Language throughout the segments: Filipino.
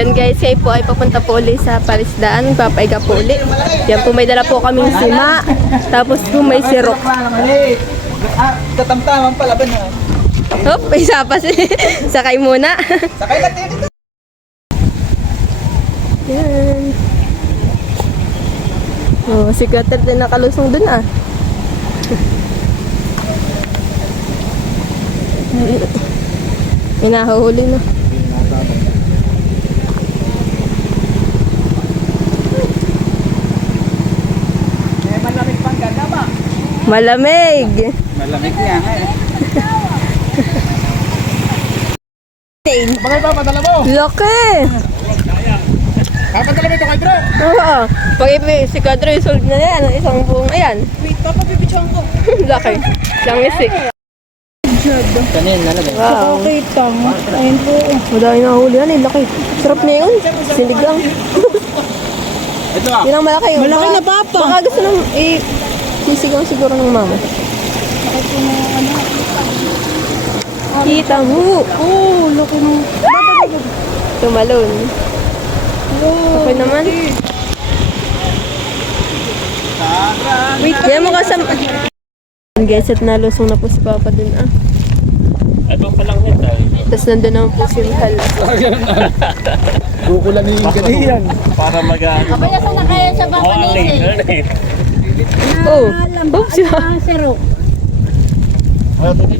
Yan guys, kayo po ay papunta po ulit sa palisdaan. Papaiga po ulit. Yan po, may dala po kaming sima. Tapos po may sirok. Katamtaman pala ba na? Hop, isa pa si sakay muna. Sakay natin dito. Yan. Oh, si Cutter din nakalusong dun ah. Inahuhuli na. Malamig pang ganda ba? Malamig. Malamig nga eh. Bagay pa, padala mo. Laki. Papadala mo ito kay Dre. Oo. Pag si Cutter sold na yan, isang buong ayan. Wait, papapipichan ko. Laki. Langisik. Kanin nalagay. Wow. Okay, tang. Ayun po. Madami na huli yan eh. Laki. Sarap na yun. Sinigang. Ito ah. Yun ang malaki. Malaki na papa. Baka gusto nang sisigang siguro ng mama. Kita mo. Oh, laki nung. Tumalon. Okay naman. Wait, yan mo kasama. Guys, at nalusong na po si Papa dun ah. Ano pa lang yan tayo? Tapos nandun naman po si Mihal. Kukulanin yung ganyan. Para mag-ano. Kaya sana kayo sa Bangkanisin. Oh, oops.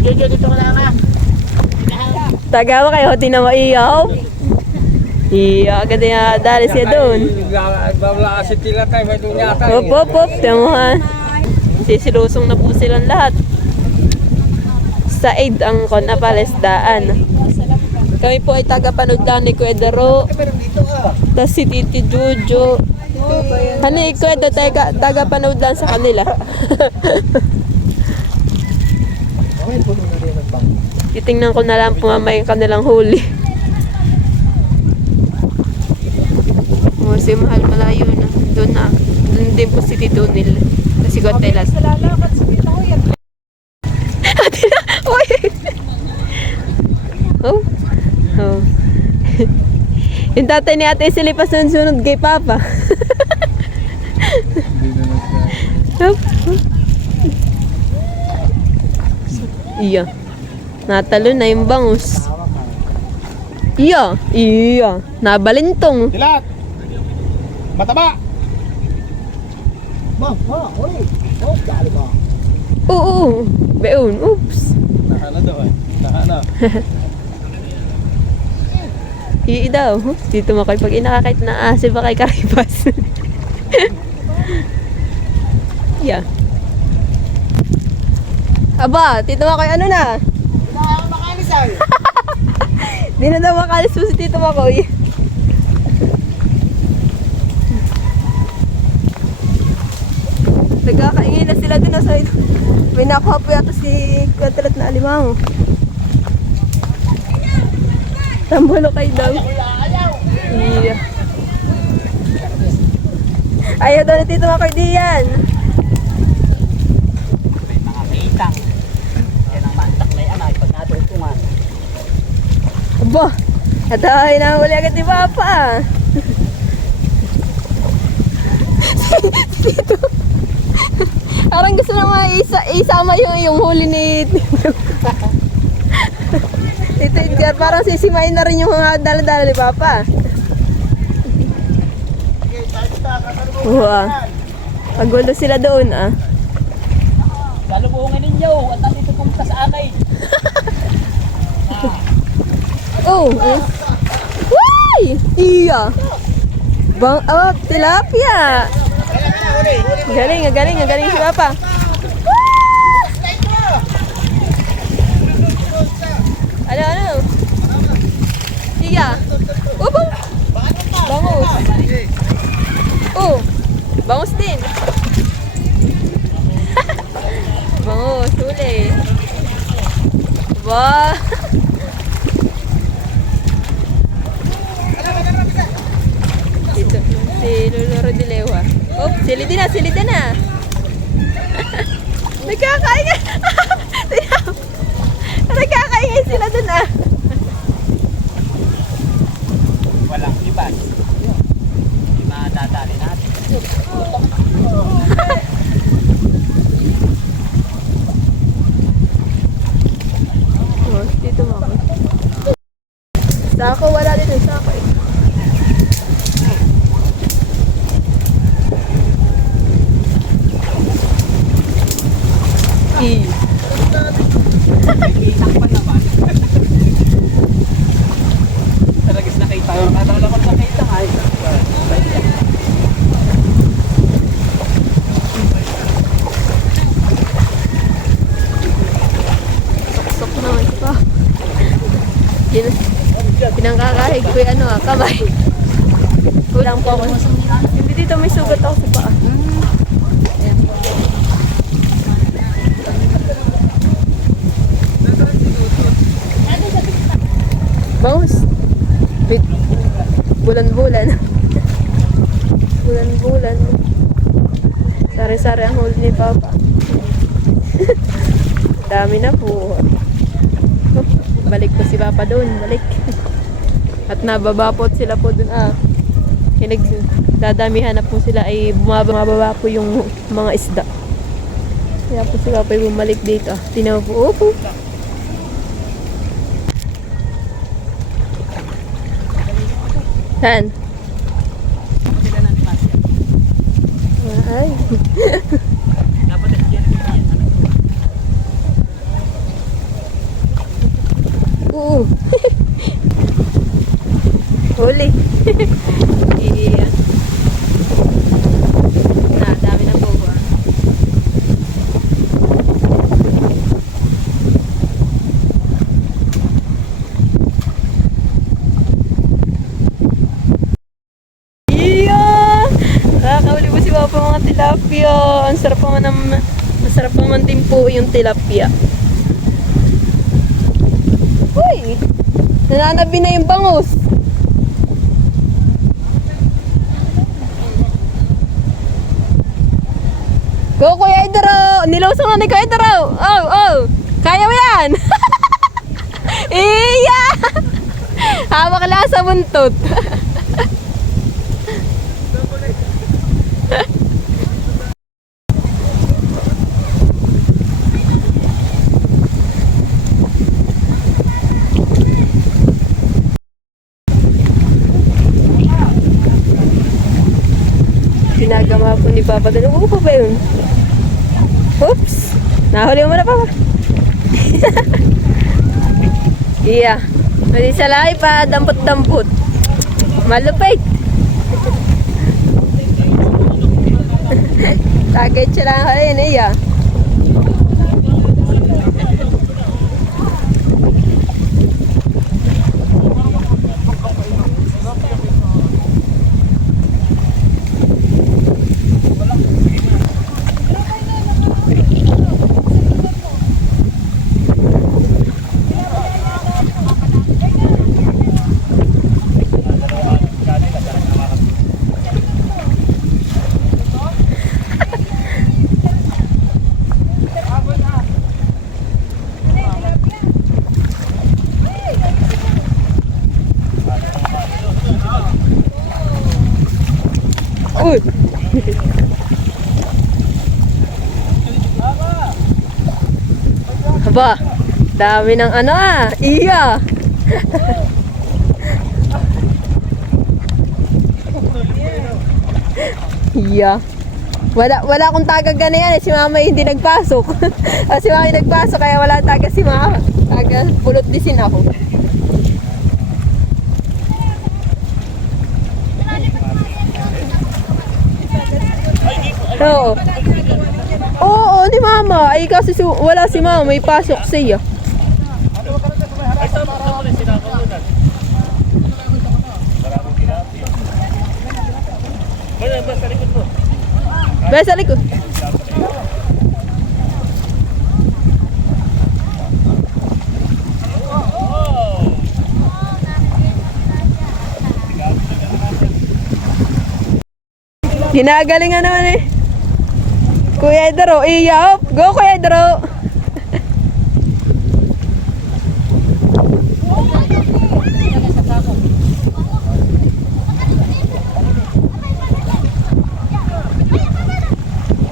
Dito ka lang ah. Tagawa kayo, tinamaiyaw. Iya, agad niya dali siya doon. Babla kasi tila tayo, may dunya tayo. Hop, hop, hop. Tiyamuhan. Sisilusong na po silang lahat. Sa aid ang konapalesdaan. Kami po ay tagapanood lang ni Kuya Daro. Tapos si Titi Jojo. Hani, Kuya Daro, tagapanood lang sa kanila. Titingnan ko na lang po mamaya yung kanilang huli. Si Mahal malayo na. Doon na. Doon din po si Tito Nil. Kasi Gotelas. Ate na! Uy! Oh? Oh. Yung tatay ni ate silipas sunod kay Papa. Oh. Iya. Natalo na yung bangus. Iya. Iya. Nabalintong. Dilat! Mataba! Ma, oi! Oh, dali ba? Oo. Beun. Oops. Nakana daw eh. Nakana. Ii daw. Dito mo kayo pag inakakait na ase ba kay Karipas. Yeah. Aba, Tito Makoy, ano na? Di na daw makalis po si Tito Makoy. Nagkakaingin na sila dun sa ito. May nakuha po yata si Kwadrat na alimango. Tambulo kayo daw. Yeah. Ayaw daw na Tito Makoy diyan. Mga kitang. Yan ang mantak na yan ay pag natutungan. Aba, atahay na huli agad ni Papa. Dito. Parang gusto naman isama yung huli ni Tito Edgar. Parang sisimain na rin yung mga dala-dala ni Papa. Wow. Pagulo sila doon ah. Salubungin ninyo at nandito pumunta sa akin. Oh! Why? Iya! Bang, oh, tilapia! Galing si Papa. Ano? Iya! Upo! Bangus! Oh! Bangus din! Bangus, huli! Wah! Ito, si Lolo Rodilewa. Oh, silid na! Nagkakaingay! Nagkakaingay sila dun ah! Walang iba. Lipas. Hindi madadali natin. Oh, dito mo ako. Sako, wala dito yung sako eh. Isang pa naman. Talagang nakita ko. Nakatala ko nakita nga. Sok naman pa. Pinangkakahig ko yung kamay. Kulang po ako. Hindi dito may sugat ako sa paa. Bangus. Wait. Bulan-bulan. Bulan-bulan. Sari-sari ang huli ni Papa. Dami na po. Balik po si Papa doon. Balik. At nababapot sila po doon. Dadamihan na po sila ay bumababa po yung mga isda. Kaya po si Papa ay bumalik dito. Tinaw po. Opo. Saan? Ay. Dapat yan. Oo. Huli. Iya. Dami na po. Nakakauli po si Papa mga tilapia. Masarap naman din po yung tilapia. Uy! Nananabi na yung bangus. Go, Kuya Idro! Nilusong na ni Kuya Idro! Oh, oh! Kaya mo yan! Iya! Hawak lang sa buntot. Ginagama po ni Papa doon. Upo ba yun? Oops! Nahuli mo na, Papa. Iya. Mali sa lahi pa, dampot-dampot. Malupit. Tagay siya lang halin, iya. Uy! Aba, dami ng iya! Iya. Wala akong taga ganyan si Mama hindi nagpasok. Si Mama hindi nagpasok kaya wala taga si Mama. Taga pulot disin ako. Oo. Oo, ni Mama. Ay kasi wala si Mama, may pasok siya. Ay, sama mo rin sila ko nun. Maraming tilapia. Ba sa likod mo? Ba sa likod. Ginagalingan naman eh. Kuya Idro, iya up. Go Kuya Idro.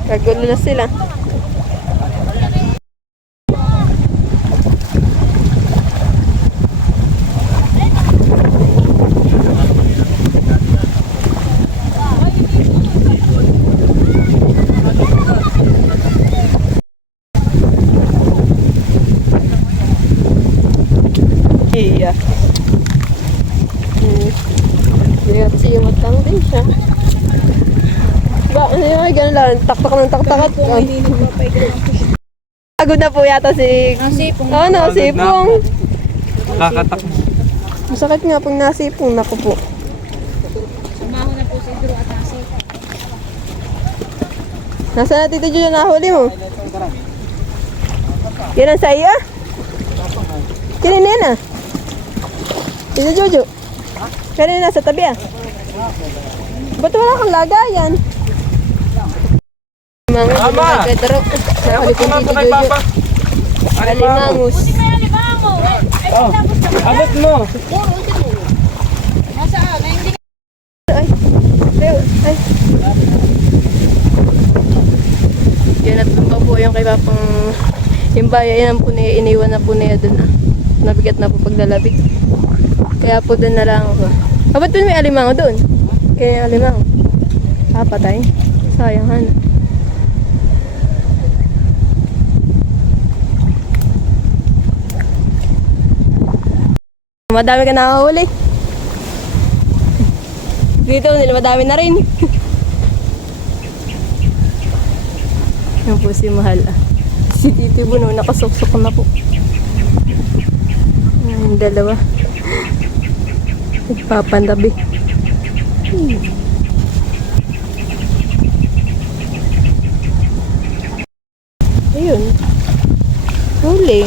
Kagulo na sila. Iya. Lihat siwat lang din siya. Ba, ano yung ay ganun lang, taktak ng taktakat. Pagod na po yata si... Nasipong. Ano, sipong. Kakatak mo. Masakit nga pag nasipong. Naku po. Sumaho na po si Drew at nasipong. Nasaan na Tito Jojo nahuli mo? Yan ang sa iyo? Kanina na. Tito Jojo. Kanina sa tabi ah. Ba't wala kang lagayan? Mga Mama! Pedro. Nahuli po Tito Jojo. Alimangus. Oh, abot mo. Nasaan? Ay, hindi Ay. Ay. Yan at tumba po yung kay Papang yung bayan po niya, iniwan na po niya dun ah. Nabigat na po paglalabig. Kaya po dun na lang ako. Ba't dun may alimango dun? Kaya yung alimango. Patay. Sayang han. Madami ka nakahuli. Dito nila madami na rin. Yan po si Mahal. Si Tito Buno, nakasuksok na po. Yung dalawa. Nagpapandabi. Ayun. Huli.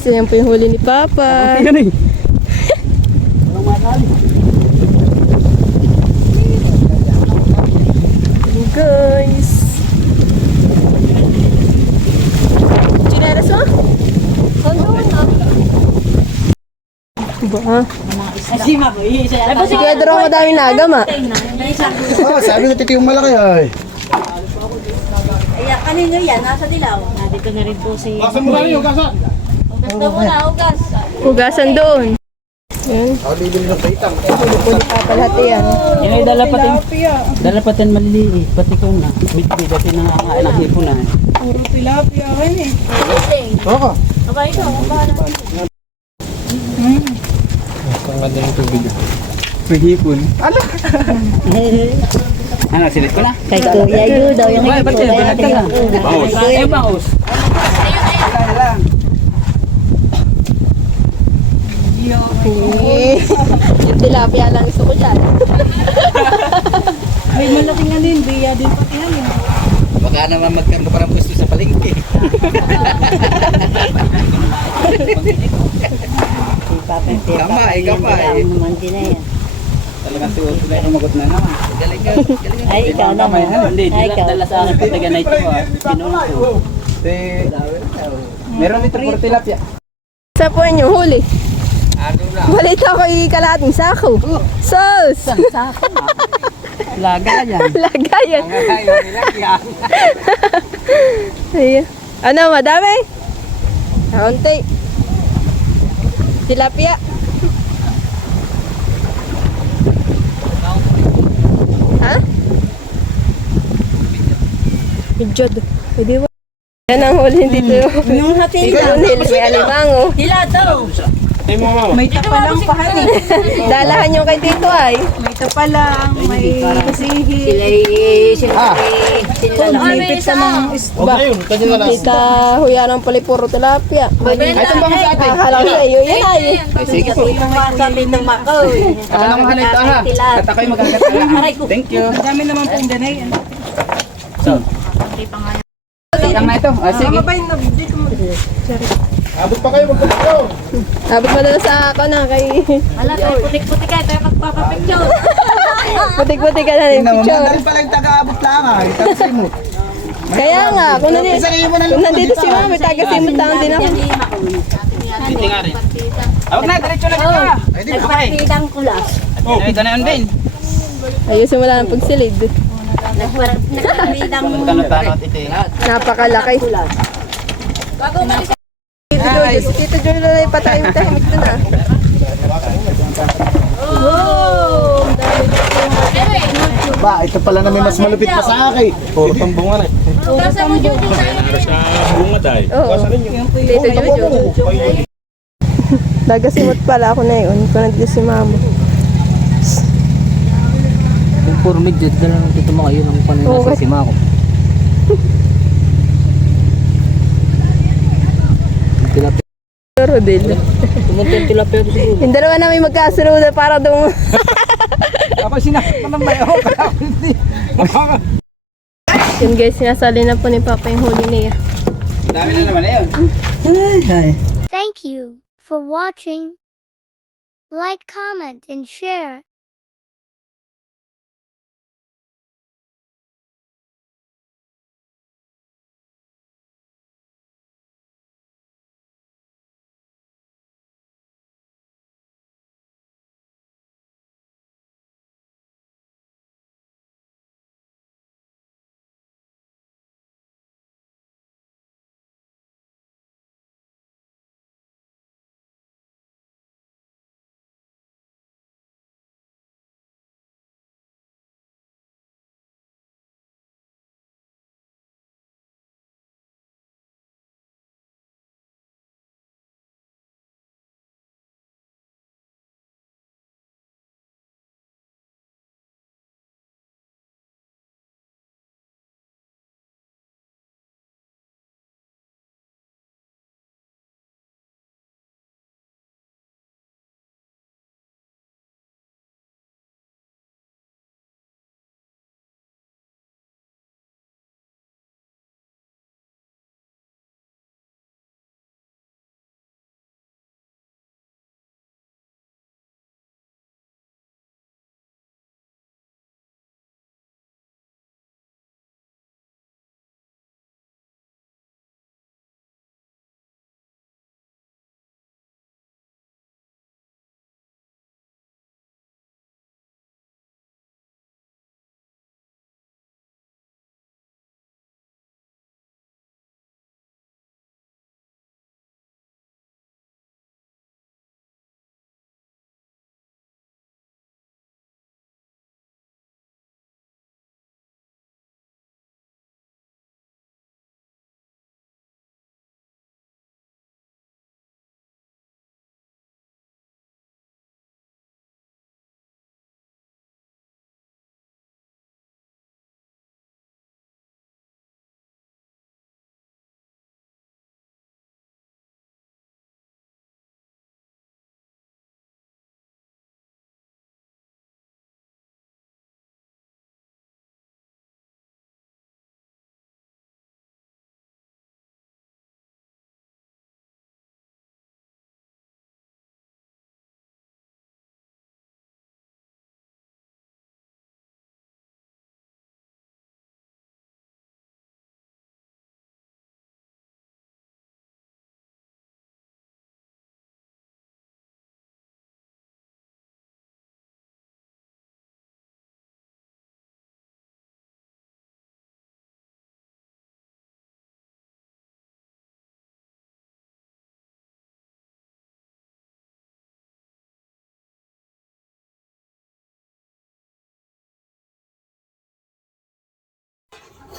Kasi yan po yung huli ni Papa. Yan eh. Guys. Chinelas mo? Andun na. Ba? Asima mo, iisa yata. Si Kuya Dro, madaming nagam ah. Sabi ko titi yung malaki ay. Ay, kanino yan? Nasa dilaw. Nandito na rin po si... Kasan mo kami yung kasan? Ugas daw muna, ugas. Hugasan doon. Yan. Ako bibili ng paitang. Huli po ni Papa lahat yan. Yan ay dalapatin maliliit. Pati ko na. Bitbit dati nangangain ng hipo na. Oo. Aba, ito. Ang bahala. Ang ganda ng tubig. May hipon. Ano, silit ko na? Kay Kuya Yu daw yung Ay, ba't yan? Pinagdagan. Baos. Ay, baos. Yung tilapia lang gusto ko dyan. May malaking ano yun, biya din pati yan. Baka naman magkaroon ka parang gusto sa palengke. Kamay, kamay. Talagang si Otto na umagot na naman. Galing ka. Ay, ikaw naman. Hindi, Ay, ikaw. dala sa akin pataga na ito. Kinuha ko. Meron dito por tilapia. Sa po yung huli. Balita ko yung kalahating sako. Sos! Sako na. Laga yan. Lagayan. Ayaw nilagyan. Ayan. Ano, madami? Kaunti. Tilapia. Ha? Idyod. Pwede ba? Yan ang huli dito. Yung hati Ikaw, Nils, may alimango. Dila daw. May tapalang pahali. Dalahan yung kay Tito ay. May tapalang, may sihi. Lipit sa mga isda. Okay yun, kanina na. Tita Huya ng pali puro tilapia. Ay, itong bango sa atin. Akala ko sa iyo, yan ay. Sige po. Ako nang mahalita ha. At ako'y magagata. Thank you. Ang dami naman pong danay. So. Lang na ito. Ah, sige. Abot pa kayo, magpapagaw. Abot mo doon sa ako na kay... Wala tayo, putik-putik ka. Tayo magpapapicture. Putik-putik ka na yung Tingnan mo, picture. mandali pala yung taga-abot lang ha. Itansin mo. Kaya nga, kung nandito si Mami, taga-simot lang din ako. Hindi nga rin. Awag na, diretso na dito. Ay, di ba? Partidang kulas. Oh, ito na yun din. Ayusin mo lang ang pagsilid. Nagparitang Tanot-tanot ito eh. Napakalaki. bago umalis. Tito Jojo, si Tito Jojo na ipatay yung tahimik doon ah. Oh! Ba, ito pala na may mas malupit pa sa akin. Puro tambungan eh. Basa mo, Jojo. Oo. Tito Jojo. Taga-simot pala ako na yun. Kung nandito si Mama. Kung puro medyo, dala ng tito mo kayo ng Oo, panunasa si Mako. Tilapia. Rodel. Tumunta yung tilapia ko siguro. Yung dalawa namin magkasunod na para doon. Ako sinakot pa ng bayo. Yun guys, sinasali na po ni Papa yung huli niya. Dami na naman na yun. Thank you for watching. Like, comment, and share.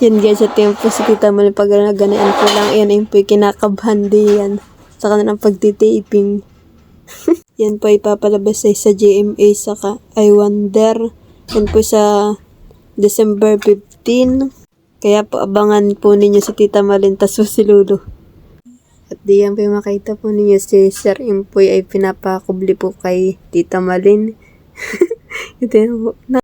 Yan guys, at yung po si Tita Mali pag naganaan po lang, yan yung po yung kinakabhan din yan sa kanilang pagtitaping. Yan po ay papalabas ay sa GMA saka I Wonder. Yan po sa December 15. Kaya po abangan po ninyo si Tita Malinta so si Lulu. At diyan po makita po ninyo si Sir Impoy ay pinapakubli po kay Tita Malin. Ito yan po.